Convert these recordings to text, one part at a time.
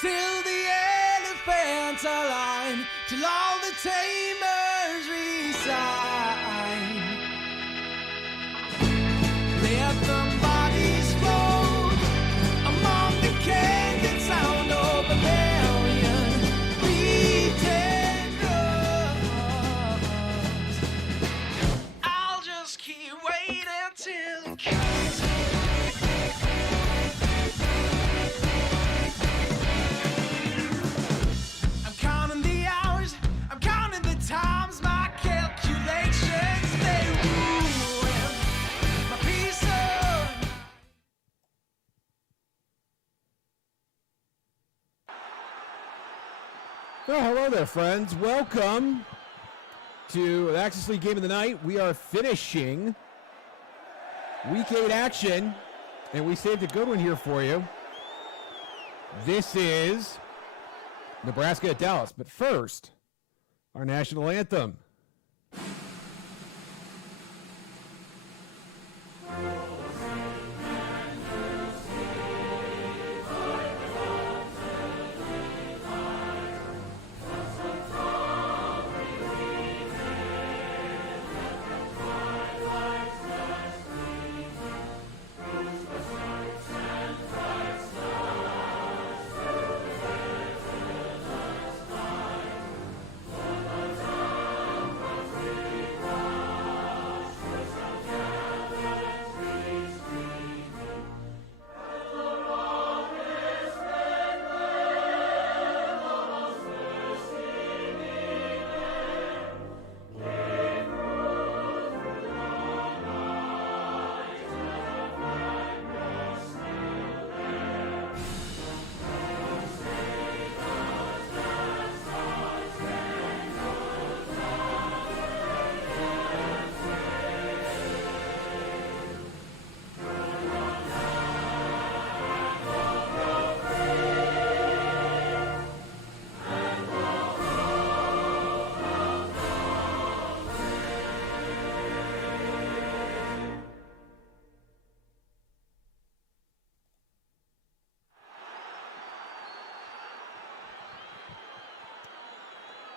till the elephants are lined, till all the tamers resign. Let the bodies float among the candid sound of a million beaten drums. I'll just keep waiting till it comes. I'm counting the hours, I'm counting the times, my calculations, they ruin my peace of mind. Well, hello there, friends. Welcome to the Access League Game of the Night. We are finishing Week 8 action, and we saved a good one here for you. This is Nebraska at Dallas. But first, our national anthem.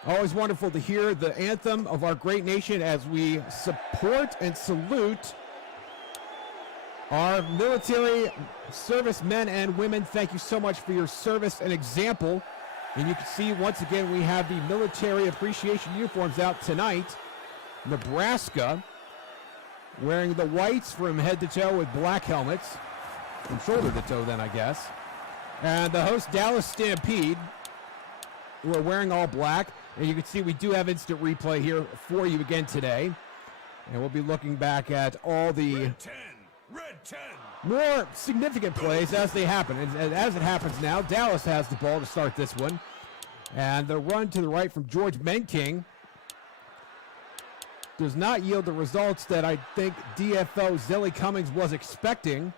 Always wonderful to hear the anthem of our great nation as we support and salute our military servicemen and women. Thank you so much for your service and example. And you can see, once again, we have the military appreciation uniforms out tonight. Nebraska wearing the whites from head to toe with black helmets, from shoulder to toe then, I guess. And the host Dallas Stampede, who are wearing all black. And you can see we do have instant replay here for you again today. And we'll be looking back at all the Red 10. more significant plays as they happen. And as it happens now, Dallas has the ball to start this one. And the run to the right from George Menking does not yield the results that I think DFO Zelly Cummings was expecting.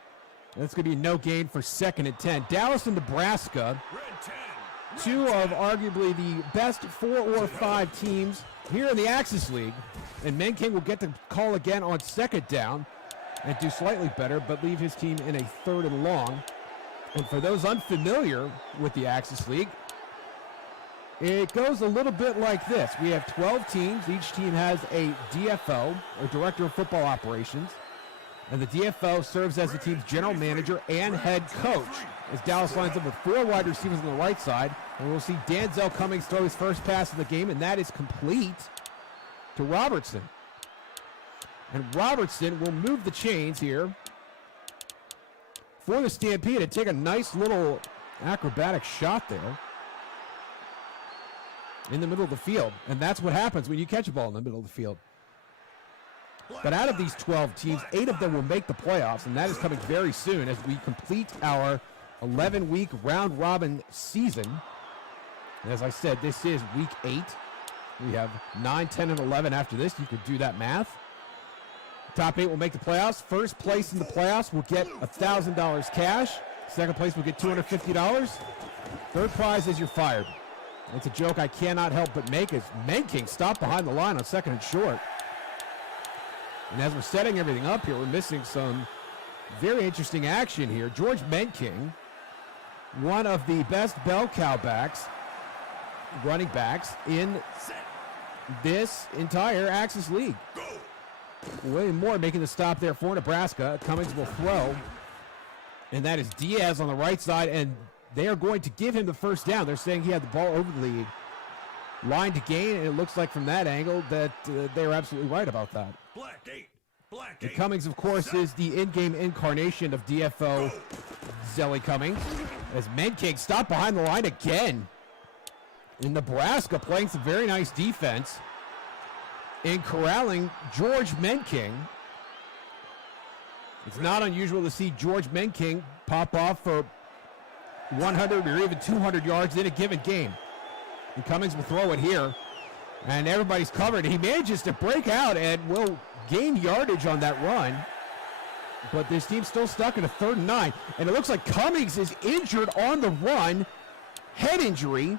That's going to be no gain for 2nd and 10. Dallas and Nebraska, Red 10. two of arguably the best 4 or 5 teams here in the Axis League. And Menking will get the call again on 2nd down and do slightly better, but leave his team in a 3rd and long. And for those unfamiliar with the Axis League, it goes a little bit like this. We have 12 teams. Each team has a DFO, or Director of Football Operations. And the DFO serves as the team's general manager and head coach. As Dallas lines up with 4 wide receivers on the right side. And we'll see Danzel Cummings throw his first pass of the game, and that is complete to Robertson. And Robertson will move the chains here for the Stampede and take a nice little acrobatic shot there in the middle of the field. And that's what happens when you catch a ball in the middle of the field. But out of these 12 teams, 8 of them will make the playoffs, and that is coming very soon as we complete our 11-week round-robin season. And as I said, this is Week 8. We have 9, 10, and 11 after this. You could do that math. Top 8 will make the playoffs. First place in the playoffs will get $1,000 cash. Second place will get $250. Third prize is you're fired. It's a joke I cannot help but make as Menking stopped behind the line on 2nd and short. And as we're setting everything up here, we're missing some very interesting action here. George Menking one of the best bell cow backs, running backs in this entire Axis League. William Moore making the stop there for Nebraska. Cummings will throw, and that is Diaz on the right side, and they are going to give him the first down. They're saying he had the ball over the line to gain, and it looks like from that angle that they're absolutely right about that. And Cummings, of course, is the in-game incarnation of DFO Zelly Cummings, as Menking stopped behind the line again. In Nebraska playing some very nice defense in corralling George Menking. It's not unusual to see George Menking pop off for 100 or even 200 yards in a given game. And Cummings will throw it here, and everybody's covered. He manages to break out and will gain yardage on that run, but this team's still stuck in a 3rd and 9, and it looks like Cummings is injured on the run, head injury,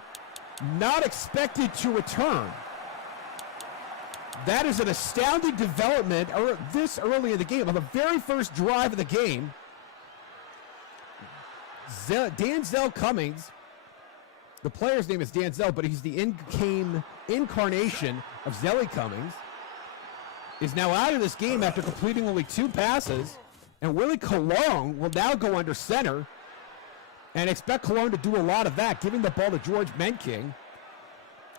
not expected to return. That is an astounding development this early in the game. On the very first drive of the game, Danzel Cummings, the player's name is Danzel, but he's the in-game incarnation of Zelly Cummings, is now out of this game after completing only 2 passes, and Willie Colon will now go under center, and expect Colon to do a lot of that, giving the ball to George Menking.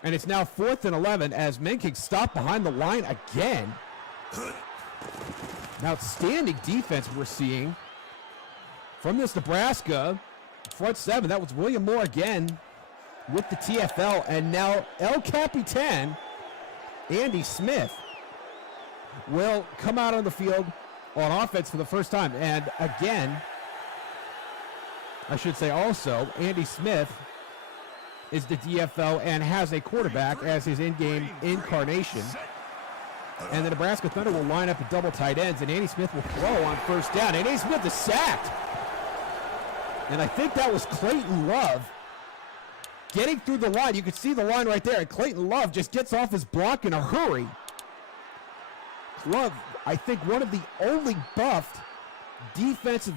And it's now 4th and 11 as Menking stopped behind the line again. An outstanding defense we're seeing from this Nebraska front 7. That was William Moore again with the TFL. And now El Capitan, Andy Smith, will come out on the field on offense for the first time. And again, I should say also, Andy Smith is the DFO and has a quarterback as his in-game incarnation. And the Nebraska Thunder will line up at double tight ends, and Andy Smith will throw on first down. And Andy Smith is sacked. And I think that was Clayton Love getting through the line. You can see the line right there, and Clayton Love just gets off his block in a hurry. Love, I think, one of the only buffed defensive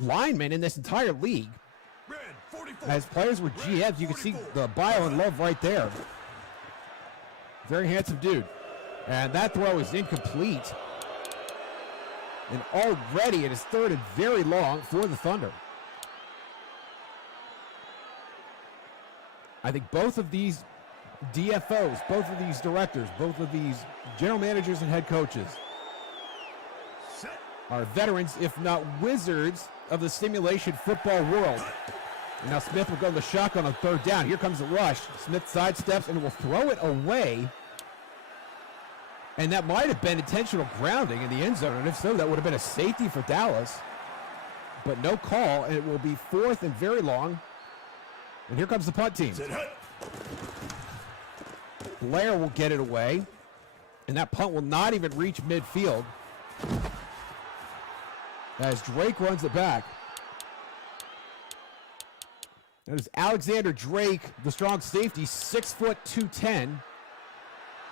linemen in this entire league. As players were GMs, you can see the bio and Love right there. Very handsome dude. And that throw is incomplete. And already it is 3rd and very long for the Thunder. I think both of these DFOs, both of these directors, both of these general managers and head coaches are veterans, if not wizards, of the simulation football world. And now Smith will go to the shotgun on 3rd down. Here comes the rush. Smith sidesteps and will throw it away. And that might have been intentional grounding in the end zone. And if so, that would have been a safety for Dallas. But no call, and it will be 4th and very long. And here comes the punt team. Blair will get it away. And that punt will not even reach midfield, as Drake runs it back. That is Alexander Drake, the strong safety, 6 foot 210.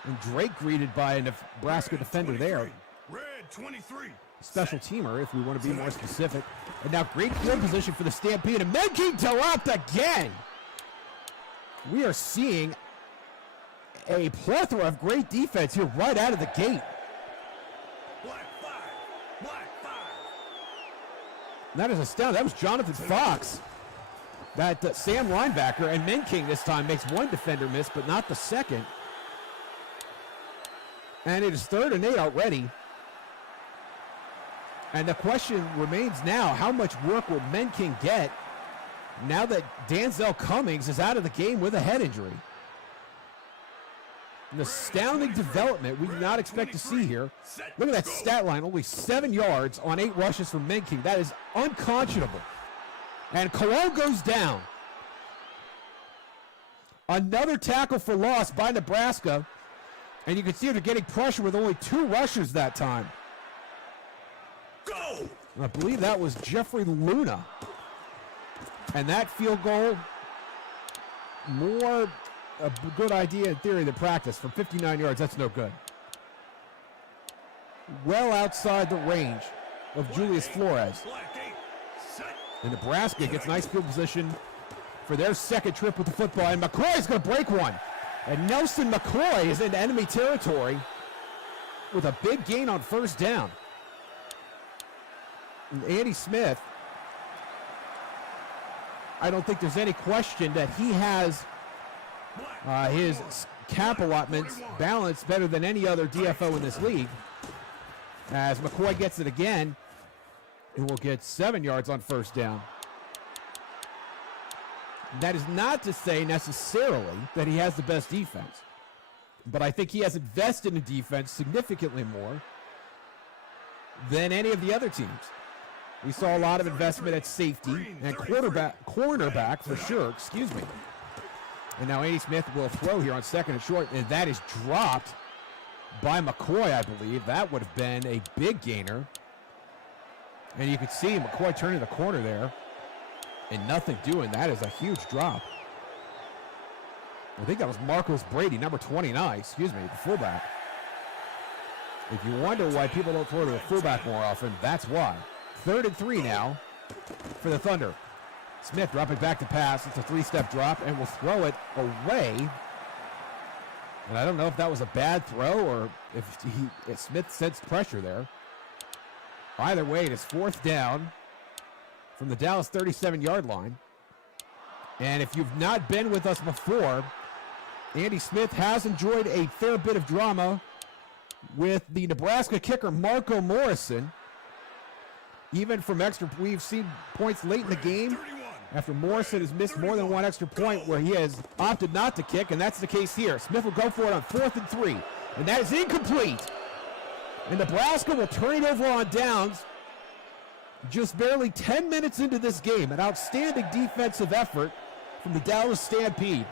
And Drake greeted by a Nebraska defender there. Red 23. Special teamer, if we want to be more specific. And now great field position for the Stampede. And Menking dropped again. We are seeing a plethora of great defense here right out of the gate. Black 5. Black 5. That is astounding. That was Jonathan Fox, that Sam linebacker, and Menking this time makes one defender miss, but not the second. And it is 3rd and 8 already. And the question remains now, how much work will Menking get now that Danzel Cummings is out of the game with a head injury? An astounding development we did not expect to see here. Look at that stat line, only 7 yards on 8 rushes from Menking. That is unconscionable. And Colon goes down. Another tackle for loss by Nebraska. And you can see they're getting pressure with only 2 rushers that time. Go! I believe that was Jeffrey Luna. And that field goal, more a good idea in theory than practice. From 59 yards, that's no good. Well outside the range of Julius Flores. And Nebraska gets nice field position for their second trip with the football. And McCoy's going to break one. And Nelson McCoy is in enemy territory with a big gain on first down. And Andy Smith, I don't think there's any question that he has his cap allotments balanced better than any other DFO in this league. As McCoy gets it again, and will get 7 yards on first down. That is not to say necessarily that he has the best defense, but I think he has invested in defense significantly more than any of the other teams. We saw a lot of investment at safety and cornerback for sure, excuse me. And now Andy Smith will throw here on second and short, and that is dropped by McCoy, I believe. That would have been a big gainer. And you can see McCoy turning the corner there and nothing doing. That is a huge drop. I think that was Marcos Brady, number 29, excuse me, the fullback. If you wonder why people don't throw to the fullback more often, that's why. 3rd and 3 now for the Thunder. Smith dropping back to pass. It's a 3-step drop, and will throw it away. And I don't know if that was a bad throw or if Smith sensed pressure there. Either way, it is 4th down from the Dallas 37-yard line. And if you've not been with us before, Andy Smith has enjoyed a fair bit of drama with the Nebraska kicker Marco Morrison. Even from extra, we've seen points late in the game after Morrison has missed more than one extra point where he has opted not to kick, and that's the case here. Smith will go for it on 4th and 3, and that is incomplete. And Nebraska will turn it over on downs just barely 10 minutes into this game. An outstanding defensive effort from the Dallas Stampede.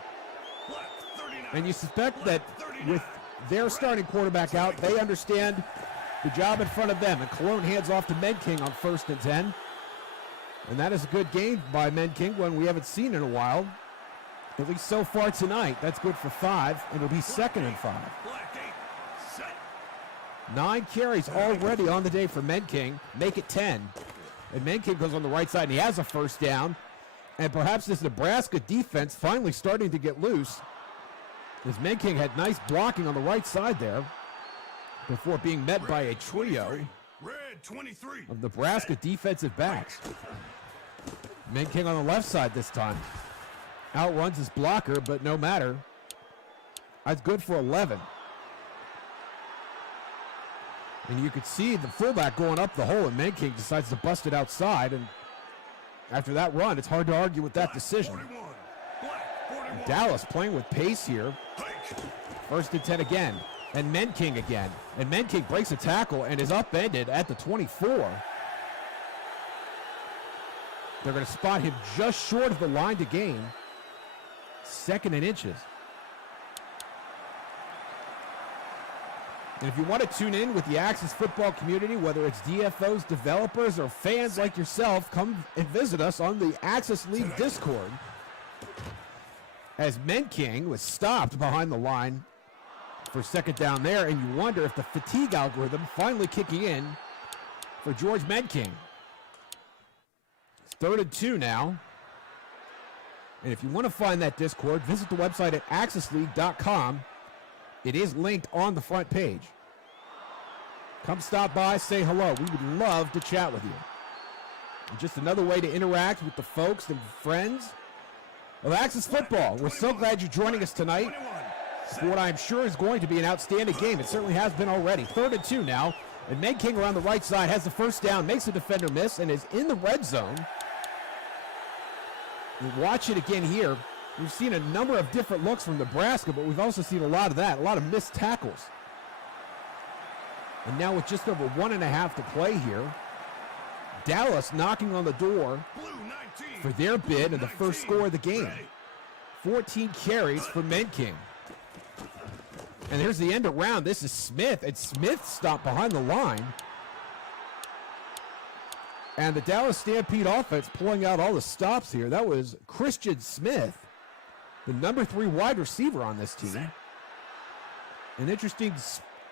And you suspect that with their starting quarterback out, they understand the job in front of them. And Cologne hands off to Menking on 1st and 10. And that is a good gain by Menking, one we haven't seen in a while, at least so far tonight. That's good for 5, and it'll be 2nd and 5. 9 carries already on the day for Menking, make it 10. And Menking goes on the right side, and he has a first down. And perhaps this Nebraska defense finally starting to get loose, as Menking had nice blocking on the right side there before being met by a trio of Nebraska defensive backs. Menking on the left side this time. Outruns his blocker, but no matter. That's good for 11. And you could see the fullback going up the hole, and Menking decides to bust it outside. And after that run, it's hard to argue with that decision. Dallas playing with pace here. 1st and 10 again. And Menking again. And Menking breaks a tackle and is upended at the 24. They're going to spot him just short of the line to gain. 2nd and inches. And if you want to tune in with the Axis football community, whether it's DFOs, developers, or fans like yourself, come and visit us on the Axis League Discord. As Menking was stopped behind the line for 2nd down there, and you wonder if the fatigue algorithm finally kicking in for George Menking. It's 3rd and 2 now. And if you want to find that Discord, visit the website at axisleague.com. It is linked on the front page. Come stop by, say hello. We would love to chat with you. And just another way to interact with the folks and friends of Axis Football. We're so glad you're joining us tonight for what I'm sure is going to be an outstanding game. It certainly has been already. 3rd and 2 now. And Menking around the right side has the first down, makes the defender miss, and is in the red zone. And watch it again here. We've seen a number of different looks from Nebraska, but we've also seen a lot of that, a lot of missed tackles. And now with just over 1.5 to play here, Dallas knocking on the door for their bid and the first score of the game. 14 carries for Menking. And there's the end around. This is Smith, and Smith stopped behind the line. And the Dallas Stampede offense pulling out all the stops here. That was Christian Smith, the number 3 wide receiver on this team. An interesting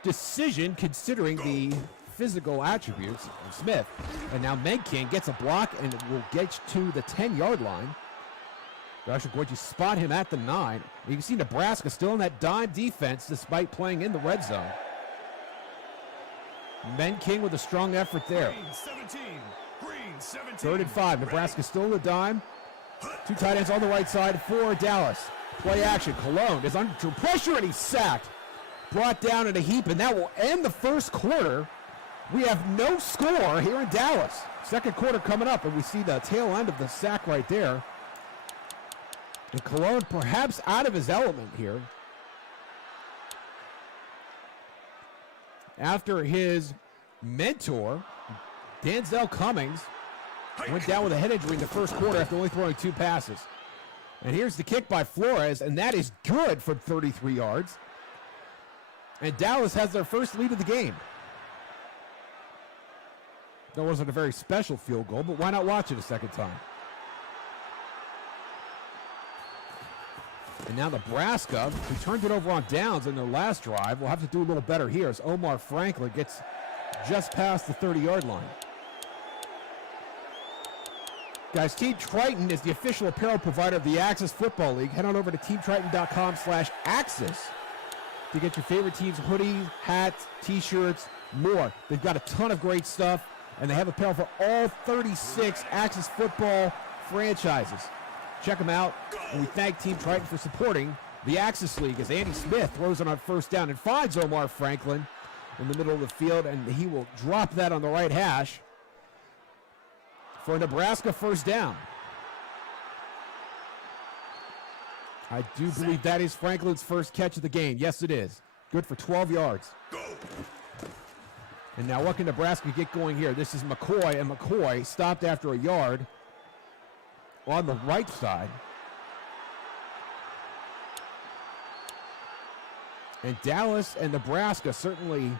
decision considering the physical attributes of Smith. And now Menking gets a block and will get to the 10-yard line. They're actually going to spot him at the 9. You can see Nebraska still in that dime defense despite playing in the red zone. Menking with a strong effort there. Green 17. Green 17. 3rd and 5. Nebraska still in the dime. 2 tight ends on the right side for Dallas. Play action. Cologne is under pressure and he's sacked. Brought down in a heap, and that will end the first quarter. We have no score here in Dallas. Second quarter coming up, and we see the tail end of the sack right there. And Cologne perhaps out of his element here. After his mentor, Denzel Cummings, went down with a head injury in the first quarter after only throwing 2 passes. And here's the kick by Flores, and that is good from 33 yards. And Dallas has their first lead of the game. That wasn't a very special field goal, but why not watch it a second time? And now Nebraska, who turned it over on downs in their last drive, will have to do a little better here as Omar Franklin gets just past the 30-yard line. Guys, Team Triton is the official apparel provider of the Axis Football League. Head on over to teamtriton.com/axis to get your favorite team's hoodies, hats, t-shirts, more. They've got a ton of great stuff, and they have apparel for all 36 Axis football franchises. Check them out, and we thank Team Triton for supporting the Axis League as Andy Smith throws it on first down and finds Omar Franklin in the middle of the field, and he will drop that on the right hash for a Nebraska first down. I do believe that is Franklin's first catch of the game. Yes, it is. Good for 12 yards. And now what can Nebraska get going here? This is McCoy, and McCoy stopped after a yard on the right side. And Dallas and Nebraska certainly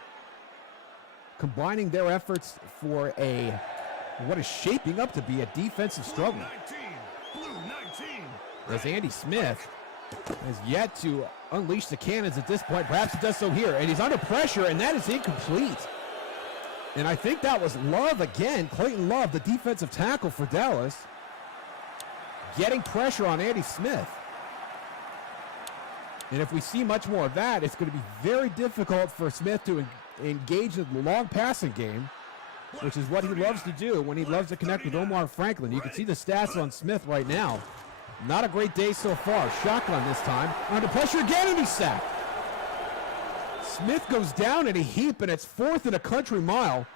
combining their efforts for what is shaping up to be a defensive struggle. Blue 19. As Andy Smith has yet to unleash the cannons at this point. Perhaps he does so here. And he's under pressure, and that is incomplete. And I think that was Love again. Clayton Love, the defensive tackle for Dallas, getting pressure on Andy Smith. And if we see much more of that, it's going to be very difficult for Smith to engage in the long passing game, which is what he loves to do when he loves to connect with Omar Franklin. You can see the stats on Smith right now. Not a great day so far. Shotgun this time. Under pressure again, and he's sacked. Smith goes down in a heap, and it's 4th and a country mile.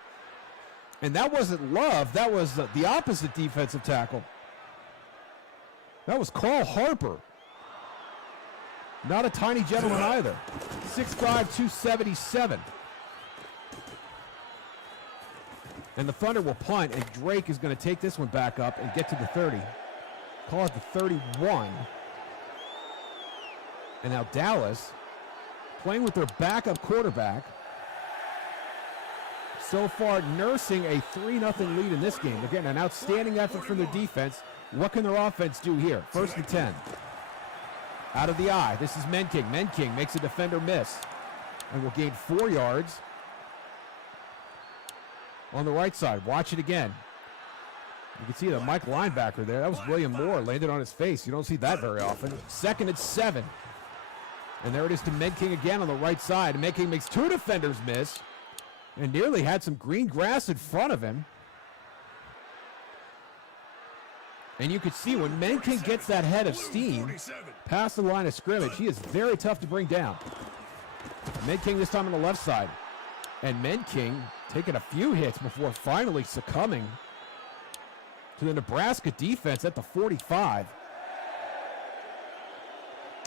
And that wasn't Love. That was the opposite defensive tackle. That was Carl Harper. Not a tiny gentleman either. 6'5", 277. And the Thunder will punt, and Drake is going to take this one back up and get to the 30. Call it the 31. And now Dallas, playing with their backup quarterback, so far nursing a 3-0 lead in this game. Again, an outstanding effort from their defense. What can their offense do here? 1st and 10. Out of the eye. This is Menking. Menking makes a defender miss and will gain 4 yards. On the right side, watch it again. You can see the Mike linebacker there. That was William Moore, landed on his face. You don't see that very often. 2nd and 7. And there it is to Menking again on the right side. Menking makes 2 defenders miss and nearly had some green grass in front of him. And you could see when Menking gets that head of steam past the line of scrimmage, he is very tough to bring down. Menking this time on the left side. And Menking taking a few hits before finally succumbing to the Nebraska defense at the 45.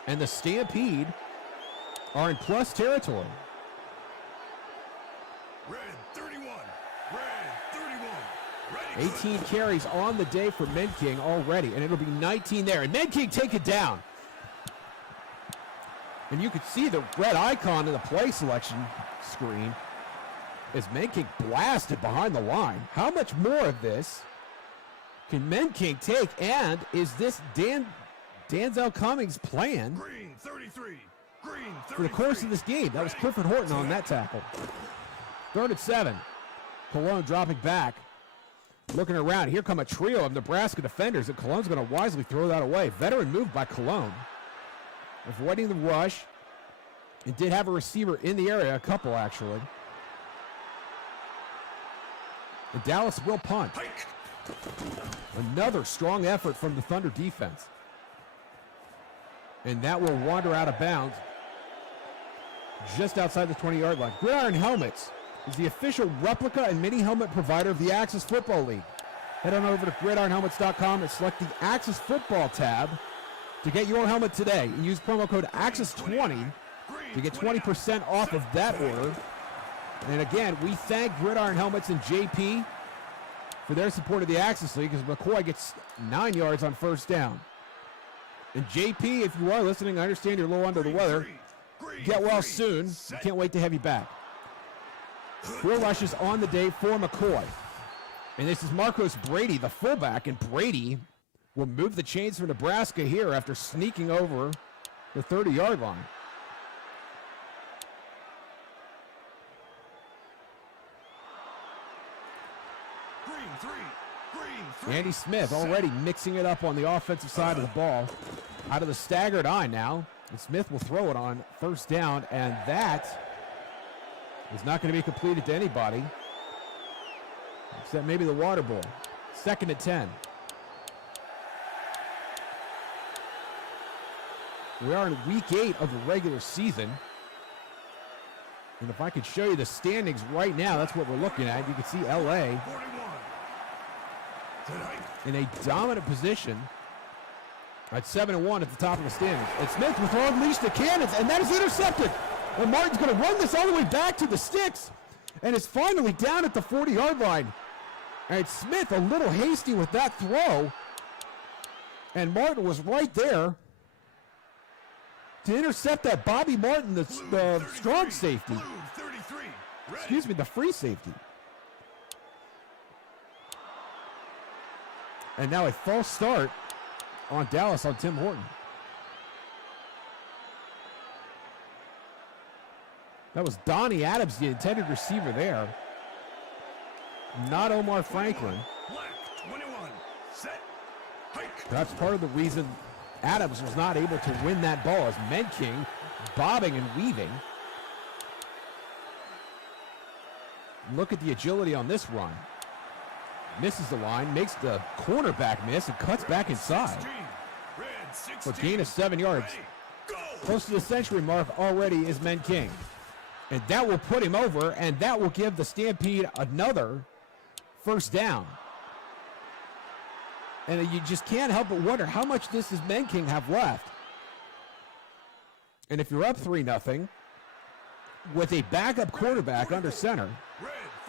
And the Stampede are in plus territory. Red 31. Red 31. Ready. 18 carries on the day for Menking already, and it'll be 19 there. And Menking take it down. And you can see the red icon in the play selection screen as Menking blasted behind the line. How much more of this can Menking take? And is this Denzel Cummings' plan Green 33. Green 33. for the course of this game? That was Clifford Horton on that tackle. 3rd and 7. Cologne dropping back. Looking around. Here come a trio of Nebraska defenders, and Cologne's going to wisely throw that away. Veteran move by Cologne. Avoiding the rush. And did have a receiver in the area, a couple actually. And Dallas will punt. Another strong effort from the Thunder defense. And that will wander out of bounds just outside the 20-yard line. Gridiron Helmets is the official replica and mini helmet provider of the Axis Football League. Head on over to gridironhelmets.com and select the Axis Football tab to get your helmet today. And use promo code AXIS20 to get 20% off of that order. And again, we thank Gridiron Helmets and JP for their support of the Axis League, as McCoy gets 9 yards on first down. And JP, if you are listening, I understand you're a little under the weather. Get well soon. Can't wait to have you back. 4 rushes on the day for McCoy. And this is Marcos Brady, the fullback, and Brady will move the chains for Nebraska here after sneaking over the 30-yard line. Andy Smith already mixing it up on the offensive side of the ball. Out of the staggered eye now. And Smith will throw it on first down, and that is not going to be completed to anybody except maybe the water boy. 2nd and 10. We are in week 8 of the regular season. And if I could show you the standings right now, that's what we're looking at. You can see LA in a dominant position at 7-1 at the top of the standings. And Smith will unleash the cannons, and that is intercepted. And Martin's going to run this all the way back to the sticks, and is finally down at the 40-yard line. And Smith a little hasty with that throw, and Martin was right there to intercept that Bobby Martin, the strong safety. Excuse me, the free safety. And now a false start on Dallas on Tim Horton. That was Donnie Adams, the intended receiver there. Not Omar Franklin. That's part of the reason Adams was not able to win that ball, as Menking bobbing and weaving. Look at the agility on this run. Misses the line, makes the cornerback miss, and cuts back inside for a gain of 7 yards. Close to the century mark already is Menking. And that will put him over, and that will give the Stampede another first down. And you just can't help but wonder how much does Menking have left. And if you're up 3-0 with a backup quarterback under center,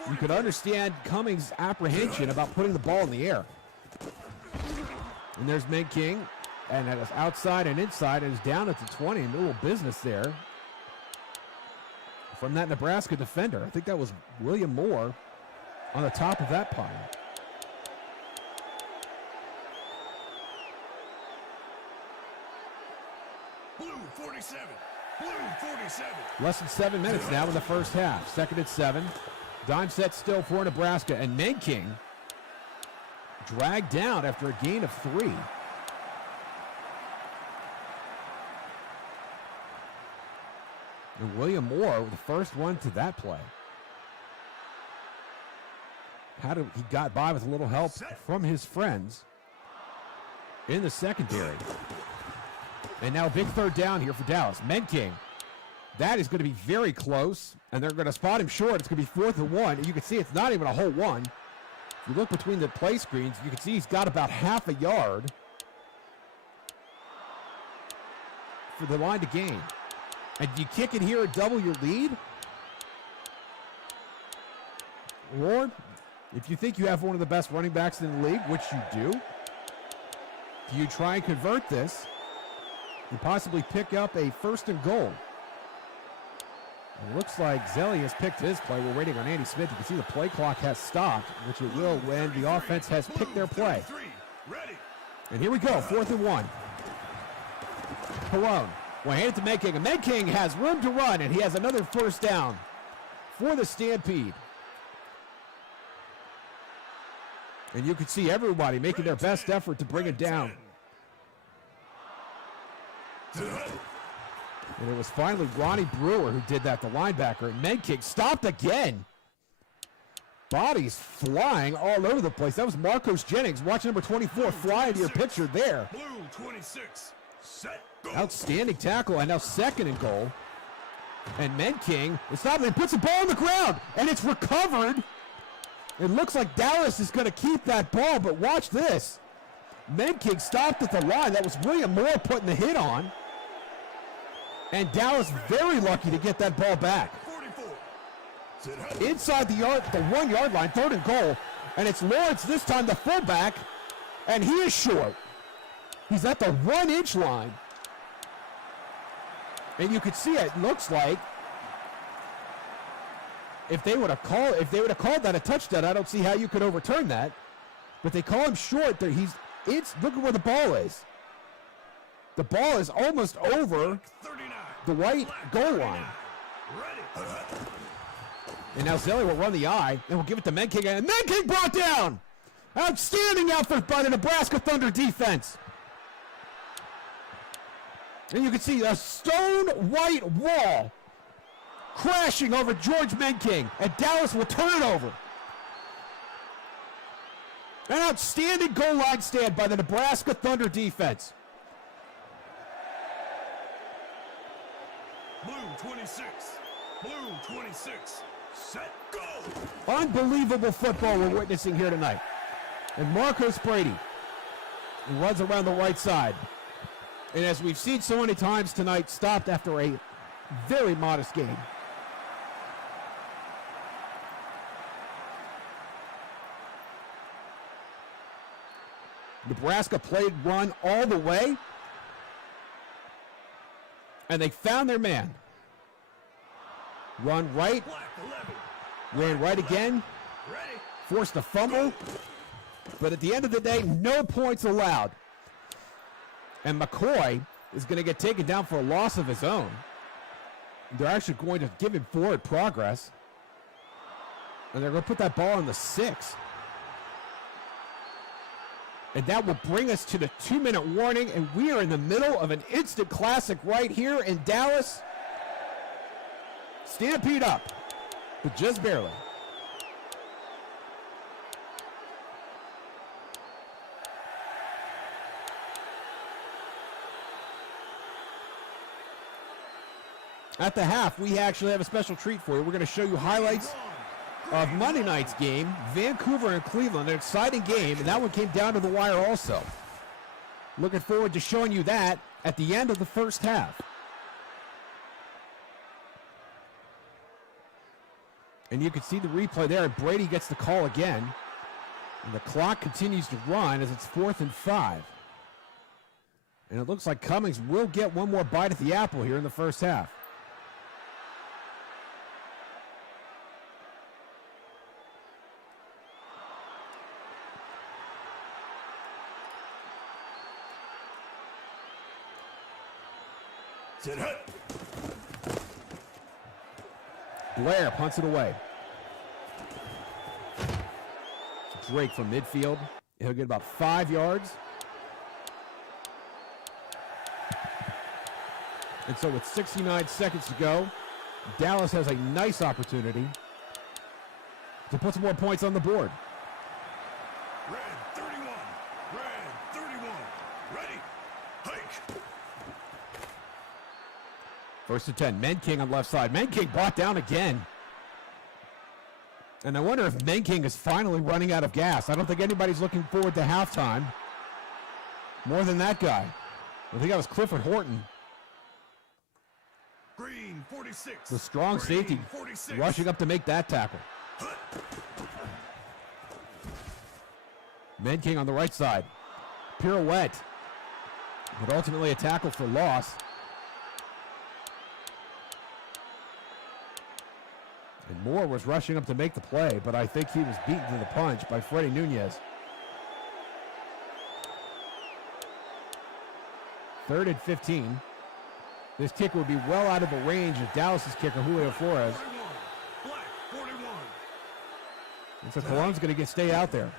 you could understand Cummings' apprehension about putting the ball in the air. And there's Menking, and that is outside and inside, and is down at the 20, and a little business there from that Nebraska defender. I think that was William Moore on the top of that pile. Blue 47. Blue 47. Less than 7 minutes now in the first half. 2nd and 7. Dime set still for Nebraska, and Menking dragged down after a gain of 3. And William Moore, the first one to that play. He got by with a little help from his friends in the secondary. And now big 3rd down here for Dallas. Menking. That is going to be very close, and they're going to spot him short. It's going to be 4th and 1. And you can see it's not even a whole one. If you look between the play screens, you can see he's got about half a yard for the line to gain. And you kick it here and double your lead? Or, if you think you have one of the best running backs in the league, which you do you try and convert this and possibly pick up a 1st and goal? It looks like Zelli has picked his play. We're waiting on Andy Smith. You can see the play clock has stopped, which it will when the offense has picked their play. And here we go, 4th and 1. Perone. Well, hand it to Menking, and Menking has room to run, and he has another first down for the Stampede. And you could see everybody making their best effort to bring it down. And it was finally Ronnie Brewer who did that, the linebacker. And Menking stopped again. Bodies flying all over the place. That was Marcos Jennings, watch number 24, fly into your picture there. Blue 26. Set. Go. Outstanding tackle, and now second and goal. And Menking is stopping and puts the ball on the ground, and it's recovered. It looks like Dallas is going to keep that ball, but watch this. Menking stopped at the line. That was William Moore putting the hit on. And Dallas very lucky to get that ball back. 44. Inside the 1 yard line, third and goal. And it's Lawrence this time, the fullback, and he is short. He's at the 1 inch line. And you can see it looks like if they would have called that a touchdown, I don't see how you could overturn that. But they call him short. There look at where the ball is. The ball is almost over 39. the white goal line. Ready. And now Zelli will run the eye, and we'll give it to Menking. And Menking brought down! Outstanding effort by the Nebraska Thunder defense. And you can see a stone white wall crashing over George Menking, and Dallas will turn it over. An outstanding goal line stand by the Nebraska Thunder defense. Blue 26. Blue 26. Set. Go. Unbelievable football we're witnessing here tonight. And Marcos Brady, who runs around the right side. And as we've seen so many times tonight, stopped after a very modest gain. Nebraska played run all the way. And they found their man. Run right. Black 11. Ran right again. Ready. Forced a fumble. But at the end of the day, no points allowed. And McCoy is going to get taken down for a loss of his own. They're actually going to give him forward progress. And they're going to put that ball on the 6. And that will bring us to the 2-minute warning. And we are in the middle of an instant classic right here in Dallas. Stampede up, but just barely. At the half, we actually have a special treat for you. We're going to show you highlights of Monday night's game, Vancouver and Cleveland, an exciting game, and that one came down to the wire also. Looking forward to showing you that at the end of the first half. And you can see the replay there, and Brady gets the call again. And the clock continues to run as it's 4th and 5. And it looks like Cummings will get one more bite at the apple here in the first half. Set hut. Blair punts it away. Drake from midfield. He'll get about 5 yards. And so with 69 seconds to go, Dallas has a nice opportunity to put some more points on the board. Red 31. Red 31. Ready. Hike. First and 10. Menking on left side. Menking brought down again. And I wonder if Menking is finally running out of gas. I don't think anybody's looking forward to halftime more than that guy. I think that was Clifford Horton. Green 46. The strong Green, safety 46. rushing up to make that tackle. Menking on the right side. Pirouette. But ultimately a tackle for loss. And Moore was rushing up to make the play, but I think he was beaten to the punch by Freddie Nunez. 3rd and 15. This kicker would be well out of the range of Dallas's kicker, Julio Flores. 41. Black 41. And so Colon's going to stay out there.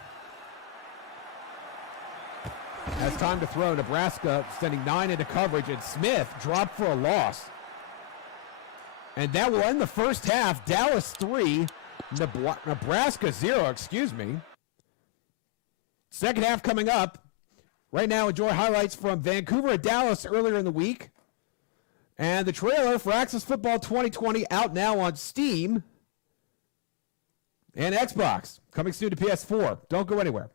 has time to throw. Nebraska sending 9 into coverage, and Smith dropped for a loss. And that will end the first half. Dallas 3, Nebraska 0, excuse me. Second half coming up. Right now, enjoy highlights from Vancouver and Dallas earlier in the week. And the trailer for Access Football 2020 out now on Steam and Xbox. Coming soon to PS4. Don't go anywhere.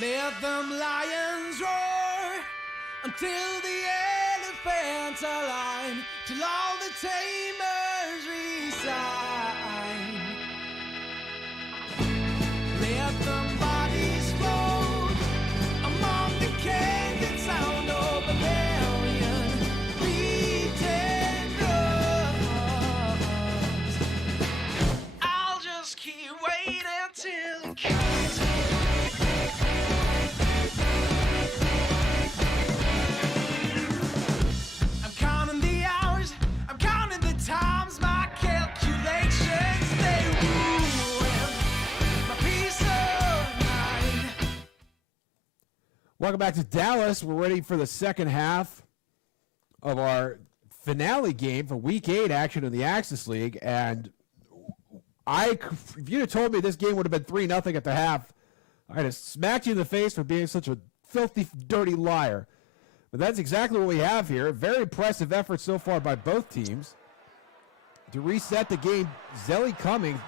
Let them lions roar until the elephants are lined, till all the tamers resign. Let them bodies float among the canyon sound of a million beaten drums. I'll just Welcome back to Dallas. We're ready for the second half of our finale game for Week 8 action in the Axis League. And if you'd have told me this game would have been 3-0 at the half, I'd have smacked you in the face for being such a filthy, dirty liar. But that's exactly what we have here. Very impressive effort so far by both teams. To reset the game, Denzel Cummings,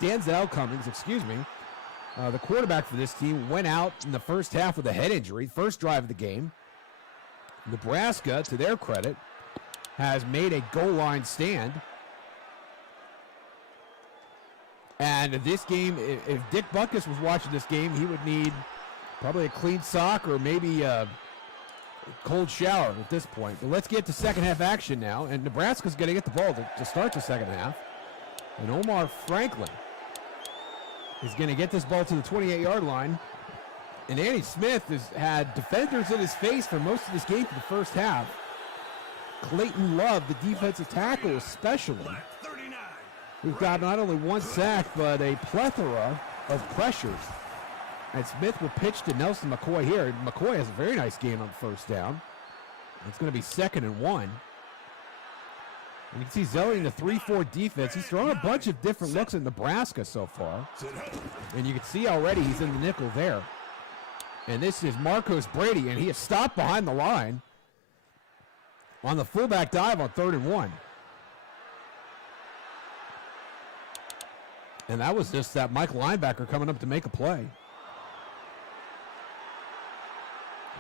the quarterback for this team, went out in the first half with a head injury, first drive of the game. Nebraska, to their credit, has made a goal line stand. And this game, if Dick Butkus was watching this game, he would need probably a clean sock or maybe a cold shower at this point. But let's get to second half action now. And Nebraska's going to get the ball to start the second half. And Omar Franklin is going to get this ball to the 28-yard line. And Andy Smith has had defenders in his face for most of this game for the first half. Clayton Love, the defensive tackle especially, who's got not only one sack, but a plethora of pressures. And Smith will pitch to Nelson McCoy here. McCoy has a very nice game on first down. It's going to be 2nd and 1. You can see Zelly in the 3-4 defense. He's thrown a bunch of different looks at Nebraska so far. And you can see already he's in the nickel there. And this is Marcos Brady, and he is stopped behind the line on the fullback dive on 3rd and 1. And that was just that Mike linebacker coming up to make a play.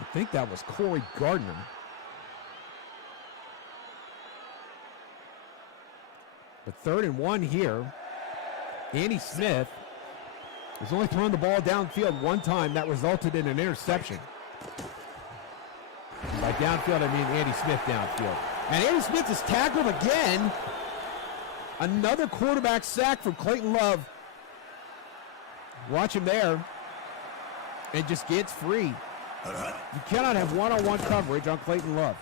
I think that was Corey Gardner. But 3rd and 1 here. Andy Smith has only thrown the ball downfield one time. That resulted in an interception. By downfield, I mean Andy Smith downfield. And Andy Smith is tackled again. Another quarterback sack from Clayton Love. Watch him there. And just gets free. You cannot have one-on-one coverage on Clayton Love.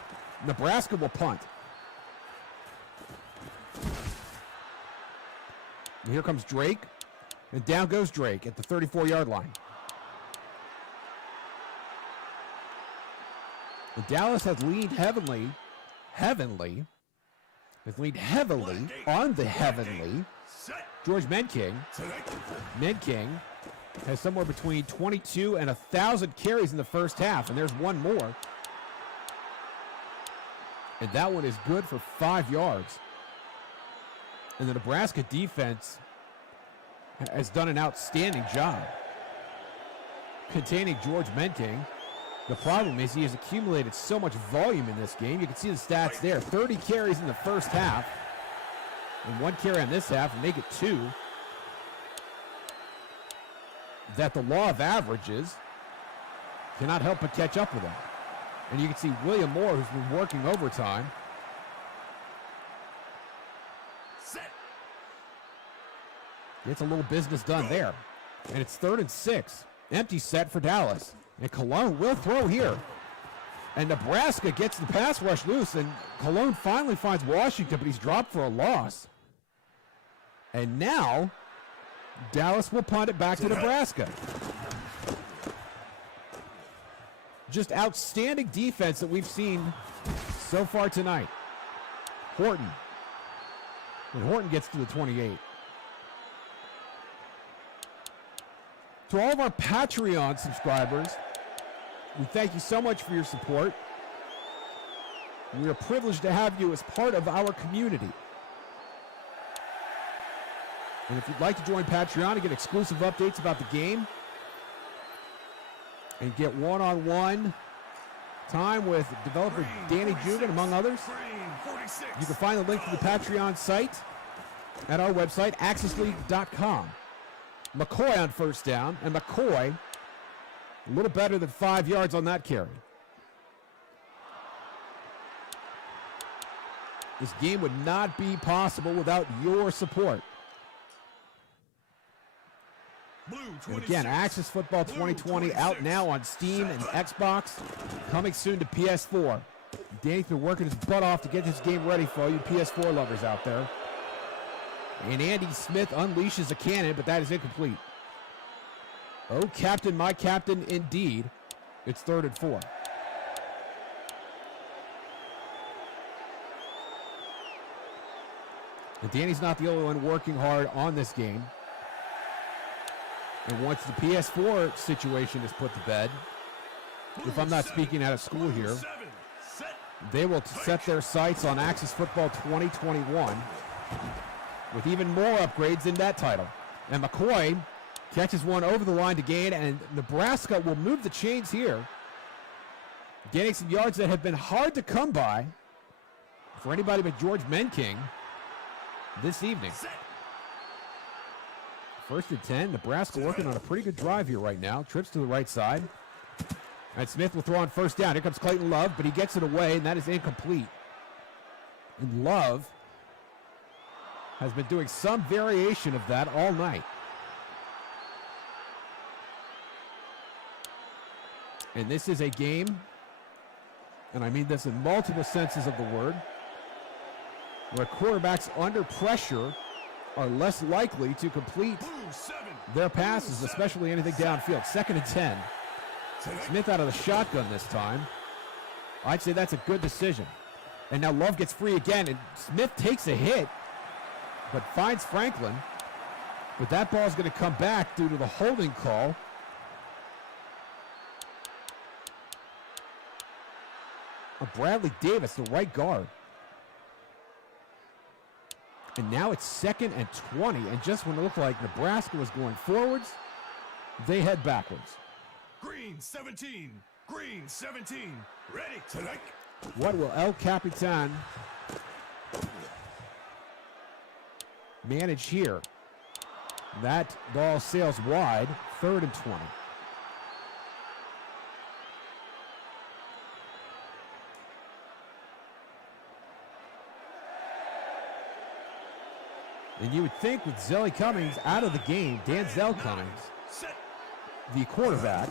Nebraska will punt. And here comes Drake. And down goes Drake at the 34-yard line. And Dallas has leaned heavily on the heavenly George Menking. Menking has somewhere between 22 and 1,000 carries in the first half, and there's one more. And that one is good for 5 yards. And the Nebraska defense has done an outstanding job containing George Menking. The problem is he has accumulated so much volume in this game. You can see the stats there. 30 carries in the first half, and 1 carry on this half, and make it 2. That the law of averages cannot help but catch up with him. And you can see William Moore, who's been working overtime. Gets a little business done there. And it's 3rd and 6. Empty set for Dallas. And Cologne will throw here. And Nebraska gets the pass rush loose, and Cologne finally finds Washington, but he's dropped for a loss. And now, Dallas will punt it back to Nebraska. Just outstanding defense that we've seen so far tonight. Horton. And Horton gets to the 28. To all of our Patreon subscribers, we thank you so much for your support. We are privileged to have you as part of our community. And if you'd like to join Patreon and get exclusive updates about the game and get one-on-one time with developer Danny Jugan, among others, you can find the link to the Patreon site at our website, axisleague.com. McCoy on first down, and McCoy a little better than 5 yards on that carry. This game would not be possible without your support. And again, Axis Football 2020 out now on Steam and Xbox, coming soon to PS4. Danny's been working his butt off to get this game ready for all you PS4 lovers out there. And Andy Smith unleashes a cannon, but that is incomplete. Oh, captain, my captain, indeed. It's 3rd and 4. And Danny's not the only one working hard on this game. And once the PS4 situation is put to bed, if I'm not speaking out of school here, they will set their sights on Axis Football 2021 with even more upgrades in that title. And McCoy catches one over the line to gain, and Nebraska will move the chains here, getting some yards that have been hard to come by for anybody but George Menking this evening. First and 10, Nebraska working on a pretty good drive here right now. Trips to the right side. And Smith will throw on first down. Here comes Clayton Love, but he gets it away, and that is incomplete. And Love has been doing some variation of that all night. And this is a game, and I mean this in multiple senses of the word, where quarterbacks under pressure are less likely to complete their passes, especially anything downfield. 2nd and 10. Smith out of the shotgun this time. I'd say that's a good decision. And now Love gets free again, and Smith takes a hit, but finds Franklin. But that ball is going to come back due to the holding call. Bradley Davis, the right guard. And now it's 2nd and 20, and just when it looked like Nebraska was going forwards, they head backwards. Green 17. Green 17. Ready tonight. What will El Capitan manage here? That ball sails wide, 3rd and 20. And you would think with Zelly Cummings out of the game, Danzel Cummings, the quarterback,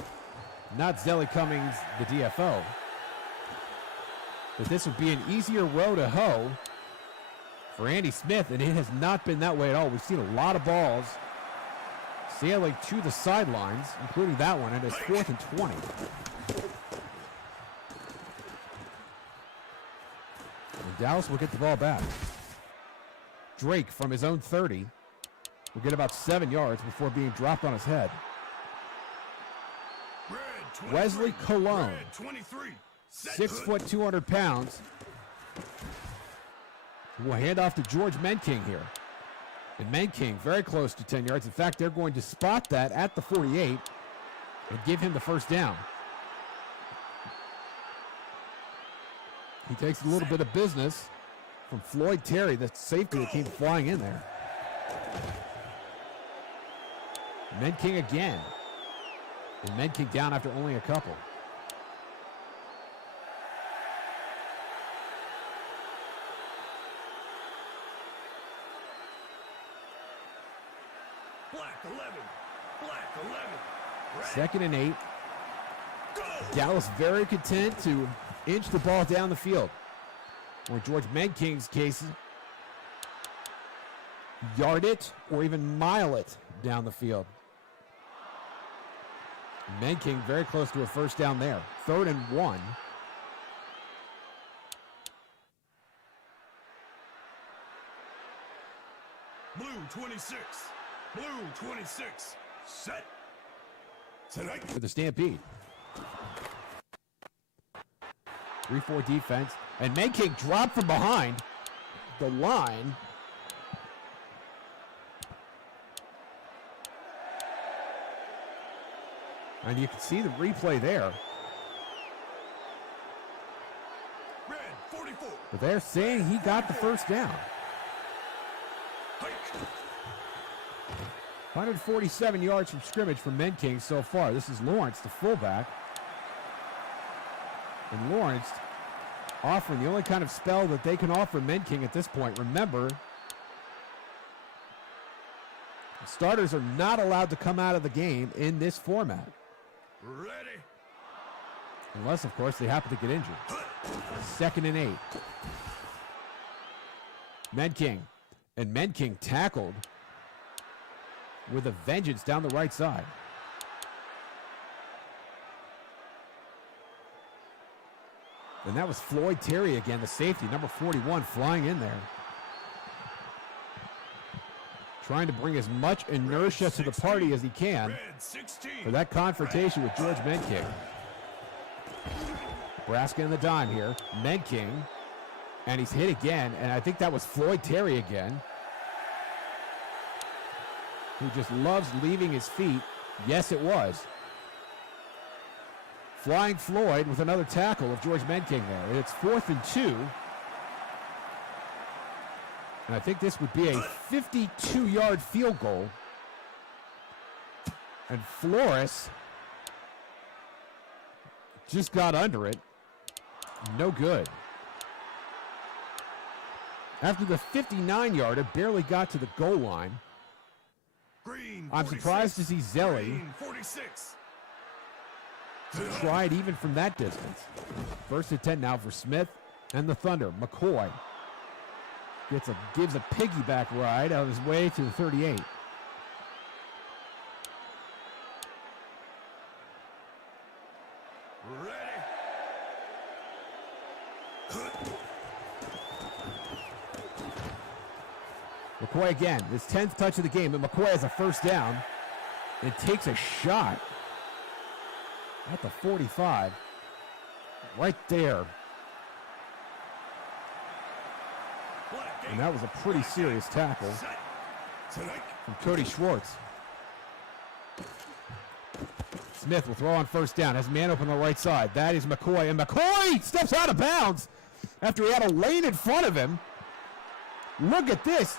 not Zelly Cummings, the DFO, that this would be an easier row to hoe for Andy Smith, and it has not been that way at all. We've seen a lot of balls sailing to the sidelines, including that one, and it's 4th and 20. And Dallas will get the ball back. Drake from his own 30 will get about 7 yards before being dropped on his head. Wesley Cologne, 6 foot, 200 pounds, will hand off to George Menking here. And Menking very close to 10 yards. In fact, they're going to spot that at the 48 and give him the first down. He takes a little bit of business from Floyd Terry, the safety that came flying in there. Menking again. And Menking down after only a couple. Black 11. Black 11. 2nd and 8. Dallas very content to inch the ball down the field. Or George Menking's case, yard it or even mile it down the field. Menking very close to a first down there. 3rd and 1. Blue 26. Blue 26. Set. Tonight. For the Stampede. 3-4 defense. And Menking dropped from behind the line. And you can see the replay there. Red 44. But they're saying he got the first down. 147 yards from scrimmage from Menking so far. This is Lawrence, the fullback. And Lawrence offering the only kind of spell that they can offer Menking at this point. Remember, starters are not allowed to come out of the game in this format. Ready. Unless, of course, they happen to get injured. 2nd and 8. Menking. And Menking tackled with a vengeance down the right side. And that was Floyd Terry again, the safety, number 41, flying in there. trying to bring as much inertia to the party as he can Red 16. for that confrontation with George Menking. Nebraska in the dime here. Menking, and he's hit again, and I think that was Floyd Terry again, who just loves leaving his feet. Yes, it was. Flying Floyd with another tackle of George Menking there. It's 4th and 2. And I think this would be a 52-yard field goal. And Flores just got under it. No good. After the 59-yarder, barely got to the goal line. Green I'm 46. surprised to see Zelli Green 46. try it even from that distance. 1st and 10 now for Smith and the Thunder. McCoy gives a piggyback ride on his way to the 38. Ready. McCoy again, his 10th touch of the game, and McCoy has a first down and takes a shot at the 45. Right there. And that was a pretty serious tackle from Cody Schwartz. Smith will throw on first down. Has a man open on the right side. That is McCoy. And McCoy steps out of bounds after he had a lane in front of him. Look at this.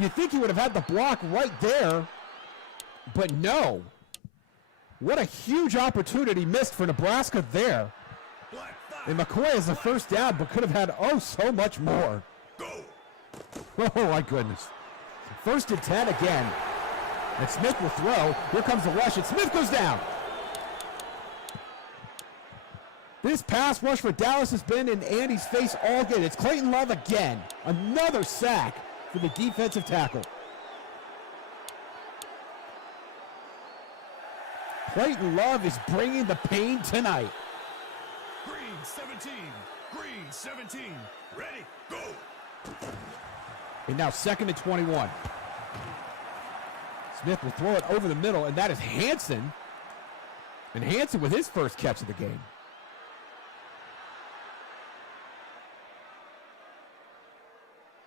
You think he would have had the block right there, but no. What a huge opportunity missed for Nebraska there. And McCoy has a first down, but could have had so much more. Oh, my goodness. 1st and 10 again. And Smith will throw. Here comes the rush, and Smith goes down. This pass rush for Dallas has been in Andy's face all game. It's Clayton Love again. Another sack for the defensive tackle. Clayton Love is bringing the pain tonight. Green 17. Green 17. Ready. Go. And now 2nd and 21. Smith will throw it over the middle, and that is Hansen. And Hansen with his first catch of the game.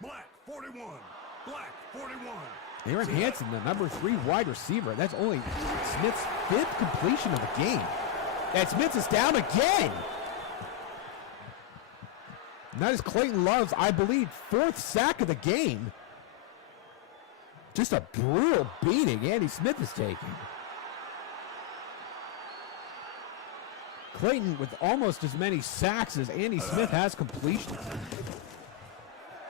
Black 41. Black 41. Aaron Hansen, the number 3 wide receiver. That's only Smith's 5th completion of the game. And Smith is down again. And that is Clayton Love's, I believe, 4th sack of the game. Just a brutal beating Andy Smith is taking. Clayton with almost as many sacks as Andy Smith has completions.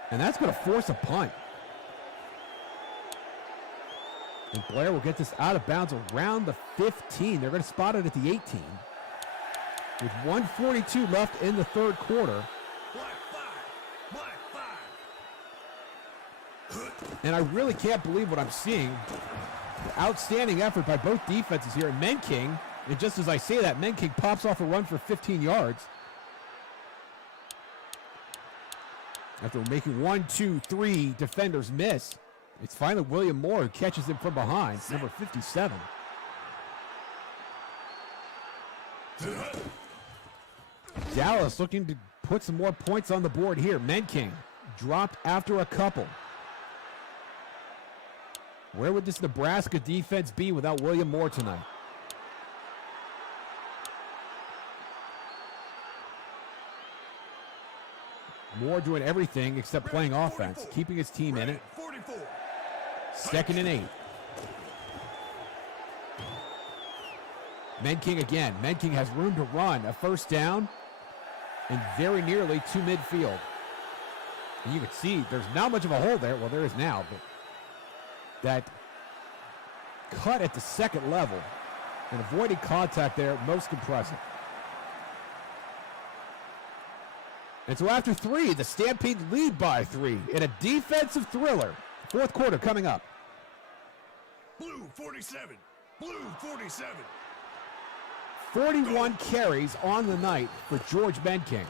And that's going to force a punt. And Blair will get this out of bounds around the 15. They're going to spot it at the 18. With 1:42 left in the 3rd quarter. And I really can't believe what I'm seeing. Outstanding effort by both defenses here. And Menking, and just as I say that, Menking pops off a run for 15 yards. After making 1, 2, 3 defenders miss, it's finally William Moore who catches him from behind, number 57. Dallas looking to put some more points on the board here. Menking dropped after a couple. Where would this Nebraska defense be without William Moore tonight? Moore doing everything except playing offense, keeping his team in it. 2nd and 8. Menking again. Menking has room to run. A first down and very nearly to midfield. And you can see there's not much of a hole there. Well, there is now, but that cut at the 2nd level and avoiding contact there, most impressive. And so after 3, the Stampede lead by 3 in a defensive thriller. 4th quarter coming up. Blue 47. Blue 47. 41 carries on the night for George Menking.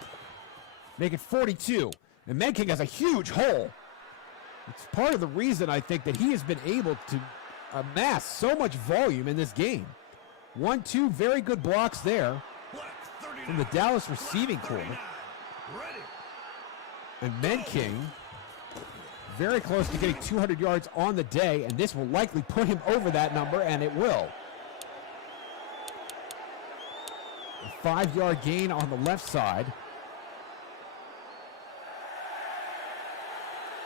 Make it 42. And Menking has a huge hole. It's part of the reason I think that he has been able to amass so much volume in this game. 1-2, very good blocks there from the Dallas receiving corps. And Menking very close to getting 200 yards on the day, and this will likely put him over that number, and it will. A 5-yard gain on the left side.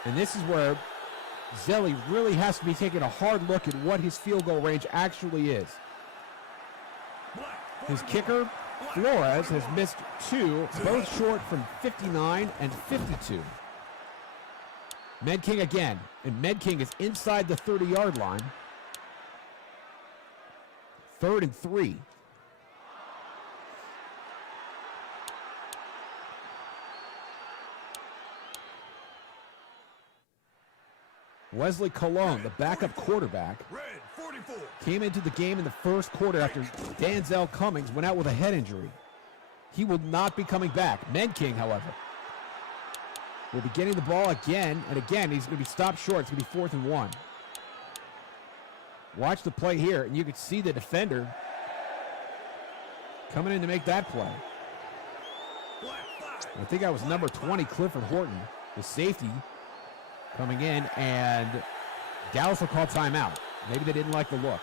And this is where Zerkle really has to be taking a hard look at what his field goal range actually is. His kicker, Flores, has missed 2, both short from 59 and 52. Menking again, and Menking is inside the 30-yard line. 3rd and 3. Wesley Colon, the backup quarterback, came into the game in the first quarter after Denzel Cummings went out with a head injury. He will not be coming back. Menking, however, will be getting the ball again, and again, he's going to be stopped short. It's going to be 4th and 1. Watch the play here, and you can see the defender coming in to make that play. I think that was number 20, Clifford Horton, the safety, coming in, and Dallas will call timeout. Maybe they didn't like the look.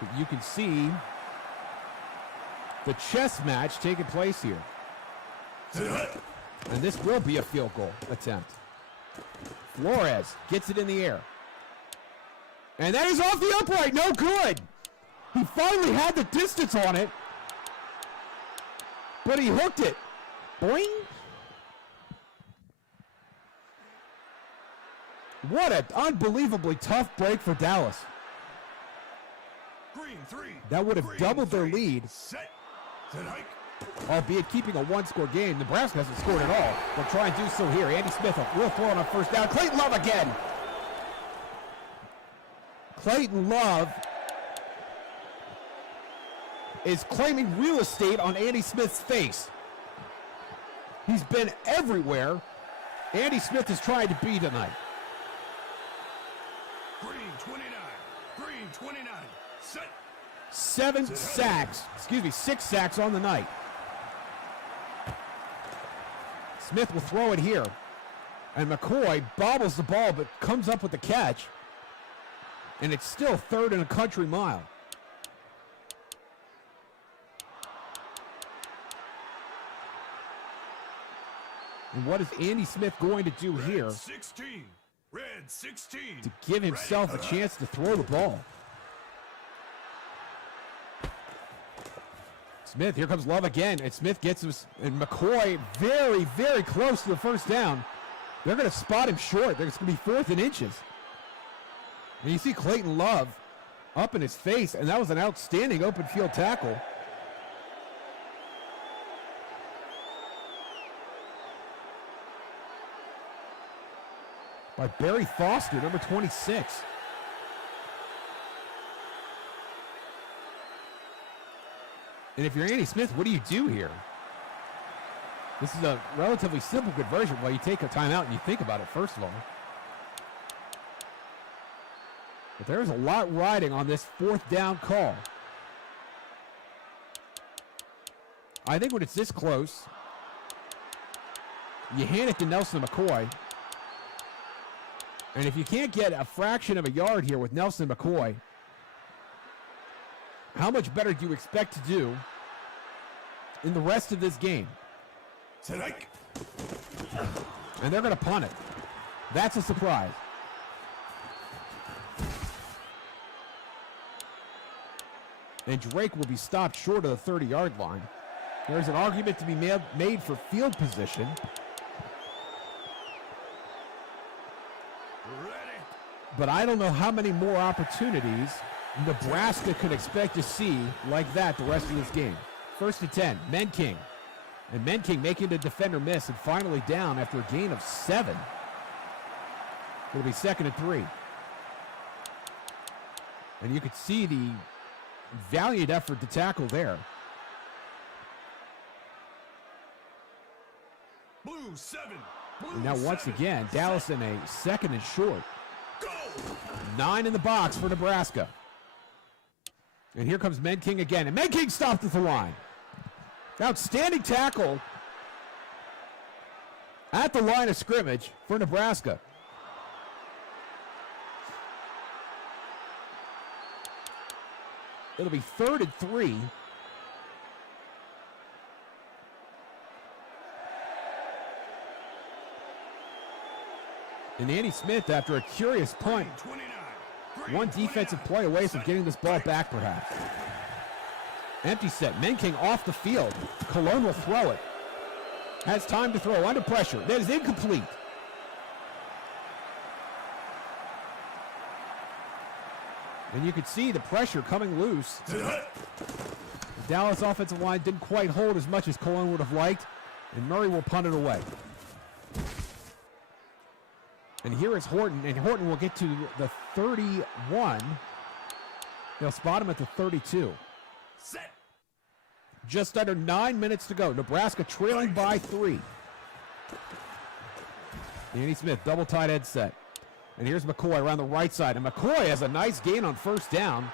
But you can see the chess match taking place here. And this will be a field goal attempt. Flores gets it in the air. And that is off the upright, no good. He finally had the distance on it, but he hooked it. Boing. What an unbelievably tough break for Dallas. That would have doubled their lead, albeit keeping a one-score game. Nebraska hasn't scored at all. They'll try and do so here. Andy Smith will throw on 1st down. Clayton Love again. Clayton Love is claiming real estate on Andy Smith's face. He's been everywhere Andy Smith is trying to be tonight. Green 29. Green 29. Set. 6 sacks on the night. Smith will throw it here. And McCoy bobbles the ball but comes up with the catch. And it's still 3rd and a country mile. And what is Andy Smith going to do here 16. Red 16. to give himself a chance to throw the ball? Smith, here comes Love again, and Smith gets him, and McCoy very, very close to the 1st down. They're going to spot him short. It's going to be 4th and inches. And you see Clayton Love up in his face, and that was an outstanding open field tackle. By Barry Foster, number 26. And if you're Andy Smith, what do you do here? This is a relatively simple conversion while you take a timeout and you think about it, first of all. But there's a lot riding on this 4th down call. I think when it's this close, you hand it to Nelson McCoy. And if you can't get a fraction of a yard here with Nelson McCoy, how much better do you expect to do in the rest of this game? And they're going to punt it. That's a surprise. And Drake will be stopped short of the 30-yard line. There's an argument to be made for field position. But I don't know how many more opportunities Nebraska could expect to see like that the rest of this game. 1st and 10, Menking. And Menking making the defender miss and finally down after a gain of 7. It'll be 2nd and 3. And you could see the valiant effort to tackle there. Blue 7. Blue And now once 7. again, Dallas in a second and short. Go. 9 in the box for Nebraska. And here comes Menking again. And Menking stopped at the line. Outstanding tackle at the line of scrimmage for Nebraska. It'll be 3rd and 3. And Andy Smith, after a curious punt, 29. one defensive play away from getting this ball back, perhaps. Empty set. Menking off the field. Cologne will throw it. Has time to throw under pressure. That is incomplete. And you could see the pressure coming loose. The Dallas offensive line didn't quite hold as much as Cologne would have liked, and Murray will punt it away. And here is Horton, and Horton will get to the 31. They'll spot him at the 32. Set. Just under 9 minutes to go. Nebraska trailing by 3. Andy Smith, double tight end set. And here's McCoy around the right side. And McCoy has a nice gain on first down.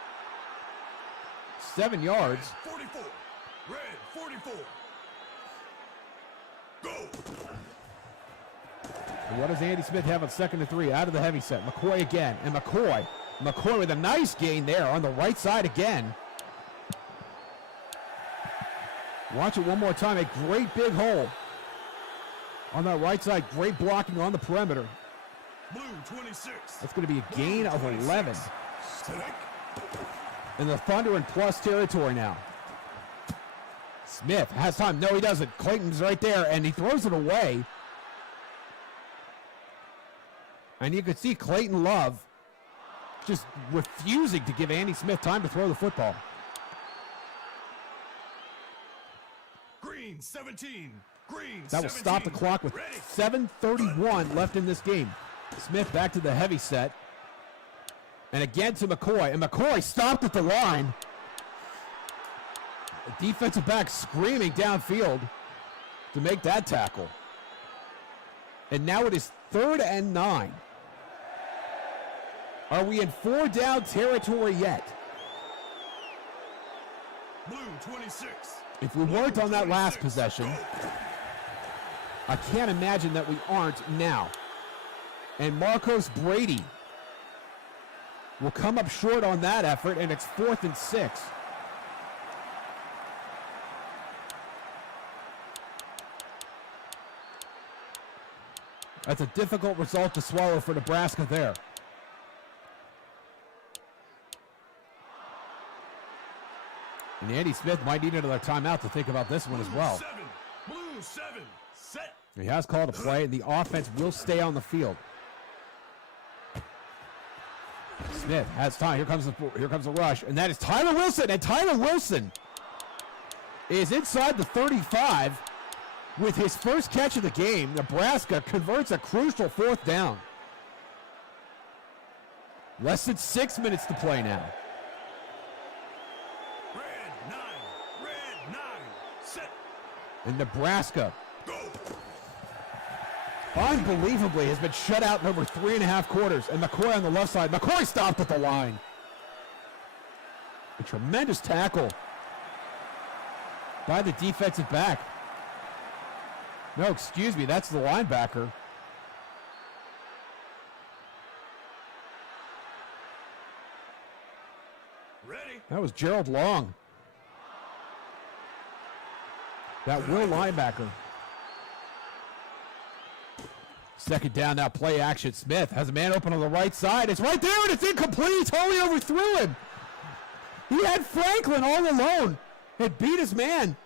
7 yards. 44. Red 44. Go. And what does Andy Smith have on 2nd and 3? Out of the heavy set. McCoy again. And McCoy with a nice gain there on the right side again. Watch it one more time. A great big hole on that right side. Great blocking on the perimeter. Blue 26. That's going to be a gain of 11. Strike. And the Thunder in plus territory now. Smith has time. No, he doesn't. Clayton's right there, and he throws it away. And you can see Clayton Love just refusing to give Andy Smith time to throw the football. Green 17. Green That will 17. stop the clock with Ready. 7:31 left in this game. Smith back to the heavy set. And again to McCoy. And McCoy stopped at the line. The defensive back screaming downfield to make that tackle. And now it is 3rd and 9. Are we in 4-down territory yet? Blue 26. If we weren't on that last possession, I can't imagine that we aren't now. And Marcos Brady will come up short on that effort, and it's 4th and 6. That's a difficult result to swallow for Nebraska there. And Andy Smith might need another timeout to think about this one as well. Blue 7. Set. He has called a play, and the offense will stay on the field. Smith has time. Here comes the rush, and that is Tyler Wilson. And Tyler Wilson is inside the 35 with his first catch of the game. Nebraska converts a crucial 4th down. Less than 6 minutes to play now. Red 9. Red 9. Set. And Nebraska, Go. unbelievably, has been shut out in over 3.5 quarters. And McCoy on the left side. McCoy stopped at the line. A tremendous tackle by the defensive back. No, excuse me, that's the linebacker. Ready. That was Gerald Long. That Will linebacker. 2nd down now, play action. Smith has a man open on the right side. It's right there, and it's incomplete. He totally overthrew him. He had Franklin all alone. It beat his man.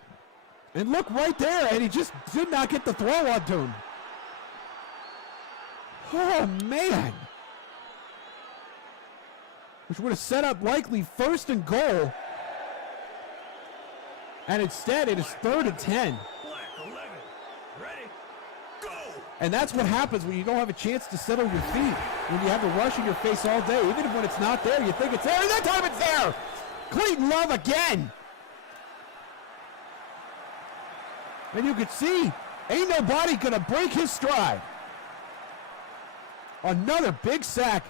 And look right there, and he just did not get the throw onto him. Oh, man. Which would have set up likely 1st and goal. And instead, it is 3rd and 10. Black 11. Ready. Go. And that's what happens when you don't have a chance to settle your feet. When you have a rush in your face all day. Even if when it's not there, you think it's there. And that time it's there. Clayton Love again. And you could see Ain't nobody going to break his stride. Another big sack.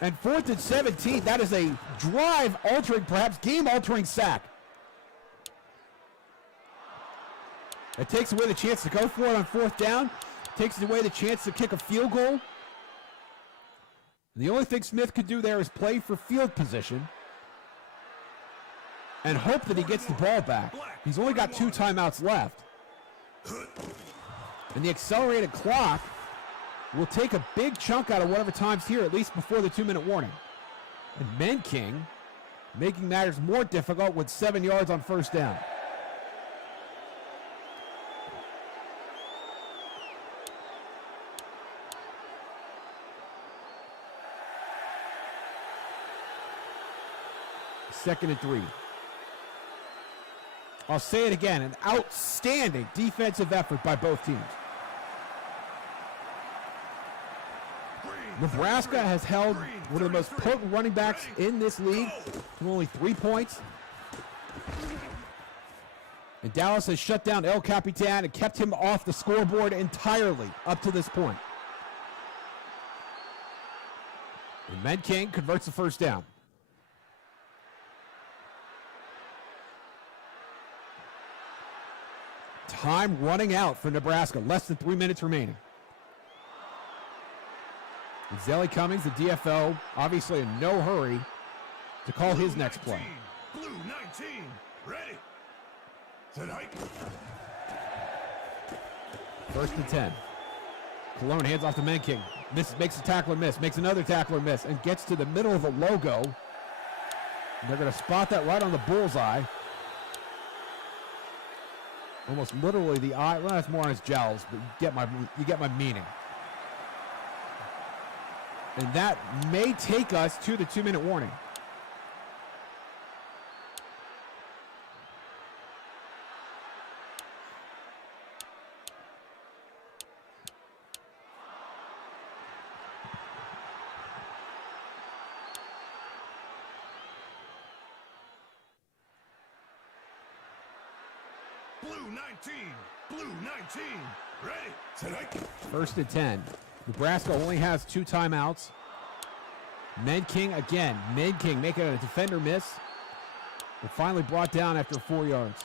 And 4th and 17. That is a drive-altering, perhaps game-altering sack. It takes away the chance to go for it on 4th down. Takes away the chance to kick a field goal. The only thing Smith could do there is play for field position and hope that he gets the ball back. He's only got 2 timeouts left. And the accelerated clock will take a big chunk out of whatever time's here, at least before the 2-minute warning. And Menking making matters more difficult with 7 yards on 1st down. Second and 3. I'll say it again, an outstanding defensive effort by both teams. Nebraska has held one of the most potent running backs in this league to only 3 points. And Dallas has shut down El Capitan and kept him off the scoreboard entirely up to this point. And Menking converts the 1st down. Time running out for Nebraska. Less than 3 minutes remaining. And Zelly Cummings, the DFO, obviously in no hurry to call his next play. Blue 19, ready. Set hike. 1st and 10. Cologne hands off to Menking. Makes a tackler miss, makes another tackler miss, and gets to the middle of the logo. And they're going to spot that right on the bullseye. Almost literally the eye. Well, that's more on his jowls, but you get my meaning. And that may take us to the 2-minute warning. Blue 19, ready. Set hike. 1st and 10. Nebraska only has 2 timeouts. Menking again. Menking making a defender miss. But finally brought down after 4 yards.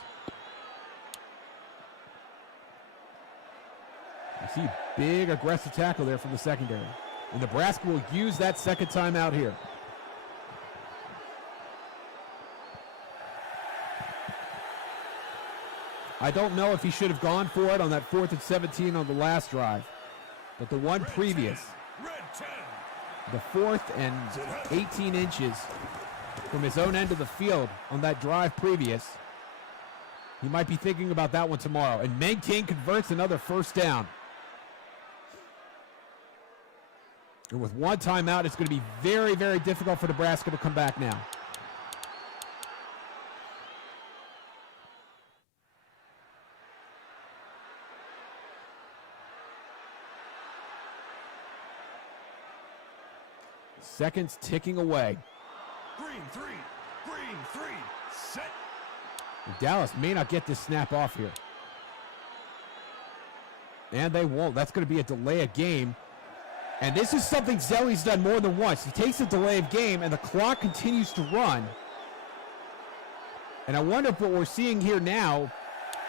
You see big aggressive tackle there from the secondary. And Nebraska will use that 2nd timeout here. I don't know if he should have gone for it on that 4th and 17 on the last drive. But the one previous, the 4th and 18 inches from his own end of the field on that drive previous, he might be thinking about that one tomorrow. And Menking converts another 1st down. And with 1 timeout, it's going to be very, very difficult for Nebraska to come back now. Seconds ticking away. Green three, set. Dallas may not get this snap off here. And they won't. That's going to be a delay of game. And this is something Zelly's done more than once. He takes a delay of game, and the clock continues to run. And I wonder if what we're seeing here now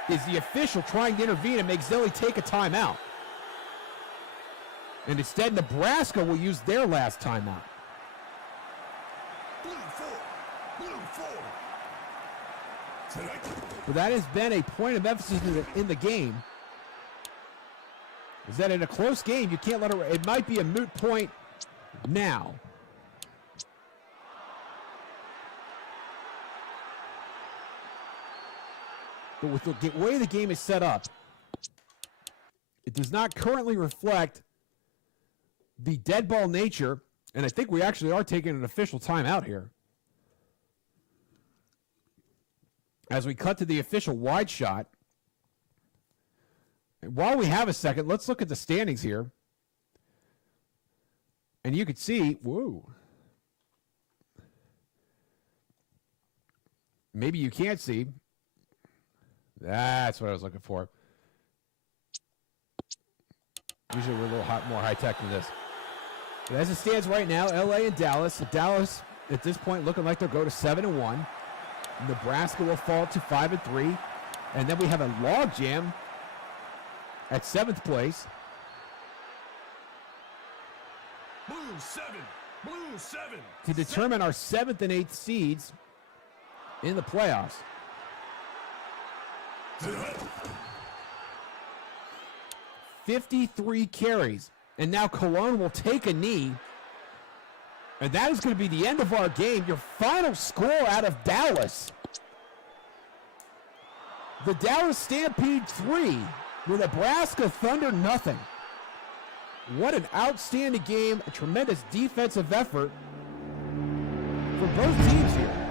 is the official trying to intervene and make Zelly take a timeout. And instead, Nebraska will use their last timeout. Blue four. But that has been a point of emphasis in the game. Is that in a close game, you can't let it might be a moot point now. But with the way the game is set up, it does not currently reflect the dead ball nature, and I think we actually are taking an official timeout here. As we cut to the official wide shot. And while we have a second, let's look at the standings here. And you can see, whoa. Maybe you can't see. That's what I was looking for. Usually we're a little more high-tech than this. But as it stands right now, L.A. and Dallas. Dallas, at this point, looking like they'll go to 7-1. Nebraska will fall to 5-3. And then we have a logjam at 7th place. Blue 7. Blue 7. To determine our 7th and 8th seeds in the playoffs. 53 carries. And now Cologne will take a knee. And that is going to be the end of our game. Your final score out of Dallas. The Dallas Stampede 3, the Nebraska Thunder nothing. What an outstanding game, a tremendous defensive effort for both teams here.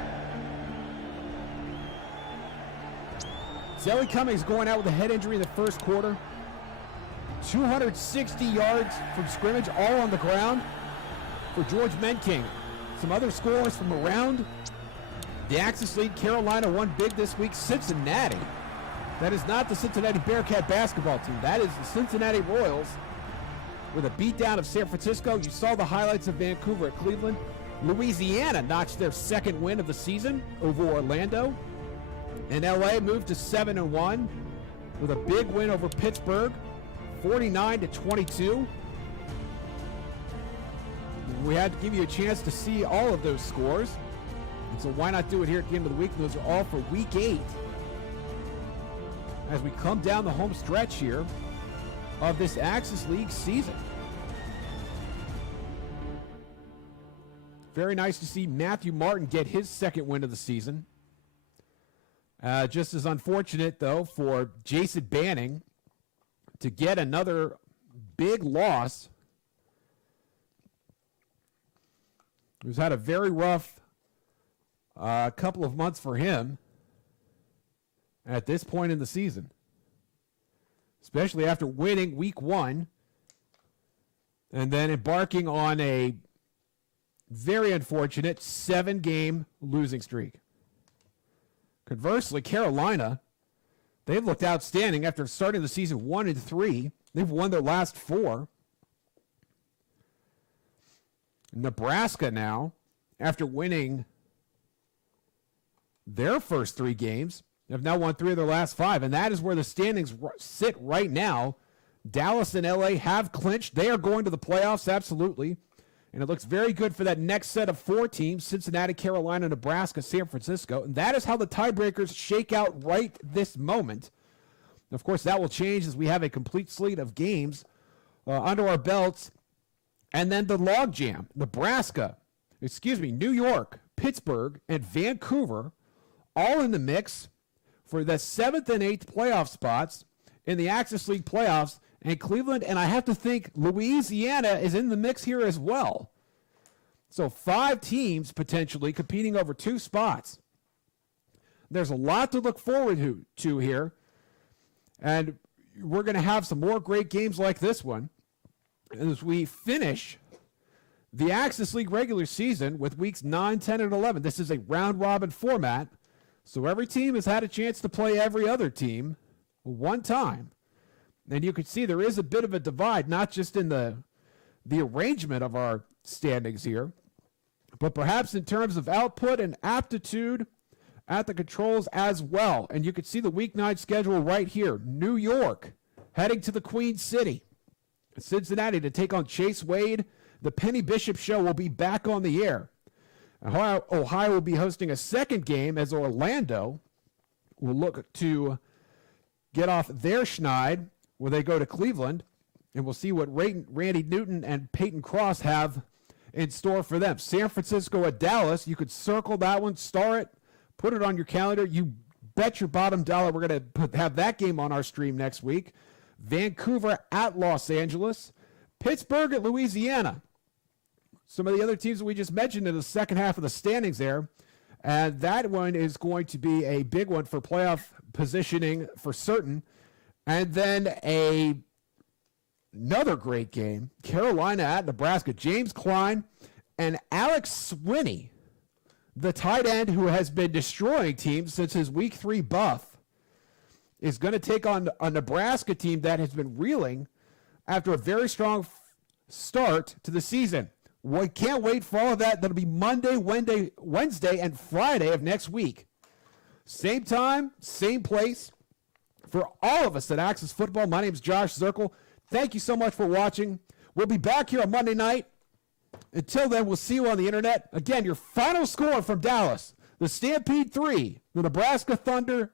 Zelly Cummings going out with a head injury in the first quarter. 260 yards from scrimmage, all on the ground for George Menking. Some other scores from around the Axis League. Carolina won big this week. Cincinnati. That is not the Cincinnati Bearcat basketball team. That is the Cincinnati Royals with a beatdown of San Francisco. You saw the highlights of Vancouver at Cleveland. Louisiana notched their 2nd win of the season over Orlando. And LA moved to 7-1 with a big win over Pittsburgh, 49-22. We had to give you a chance to see all of those scores. And so why not do it here at the end of the week? Those are all for week 8. As we come down the home stretch here of this Axis League season. Very nice to see Matthew Martin get his 2nd win of the season. Just as unfortunate, though, for Jason Banning to get another big loss. Who's had a very rough couple of months for him at this point in the season, especially after winning week 1 and then embarking on a very unfortunate 7-game losing streak. Conversely, Carolina, they've looked outstanding after starting the season 1-3. They've won their last 4. Nebraska now, after winning their first 3 games, have now won 3 of their last 5, and that is where the standings sit right now. Dallas and LA have clinched. They are going to the playoffs, absolutely. And it looks very good for that next set of 4 teams, Cincinnati, Carolina, Nebraska, San Francisco. And that is how the tiebreakers shake out right this moment. Of course, that will change as we have a complete slate of games under our belts. And then the logjam, New York, Pittsburgh, and Vancouver, all in the mix for the 7th and 8th playoff spots in the Axis League playoffs. And Cleveland, and I have to think Louisiana is in the mix here as well. So 5 teams potentially competing over 2 spots. There's a lot to look forward to here. And we're going to have some more great games like this one as we finish the Axis League regular season with weeks 9, 10, and 11. This is a round-robin format, so every team has had a chance to play every other team one time. And you can see there is a bit of a divide, not just in the arrangement of our standings here, but perhaps in terms of output and aptitude at the controls as well. And you can see the Week 9 schedule right here. New York heading to the Queen City. Cincinnati to take on Chase Wade. The Penny Bishop Show will be back on the air. Ohio will be hosting a 2nd game as Orlando will look to get off their schneid where they go to Cleveland, and we'll see what Randy Newton and Peyton Cross have in store for them. San Francisco at Dallas, you could circle that one, star it, put it on your calendar. You bet your bottom dollar we're going to have that game on our stream next week. Vancouver at Los Angeles. Pittsburgh at Louisiana. Some of the other teams that we just mentioned in the second half of the standings there. And that one is going to be a big one for playoff positioning for certain. And then another great game, Carolina at Nebraska. James Klein and Alex Swinney, the tight end who has been destroying teams since his Week 3 buff, is going to take on a Nebraska team that has been reeling after a very strong start to the season. We can't wait for all of that. That'll be Monday, Wednesday, and Friday of next week. Same time, same place. For all of us at Axis Football, my name is Josh Zerkle. Thank you so much for watching. We'll be back here on Monday night. Until then, we'll see you on the internet. Again, your final score from Dallas, the Stampede 3, the Nebraska Thunder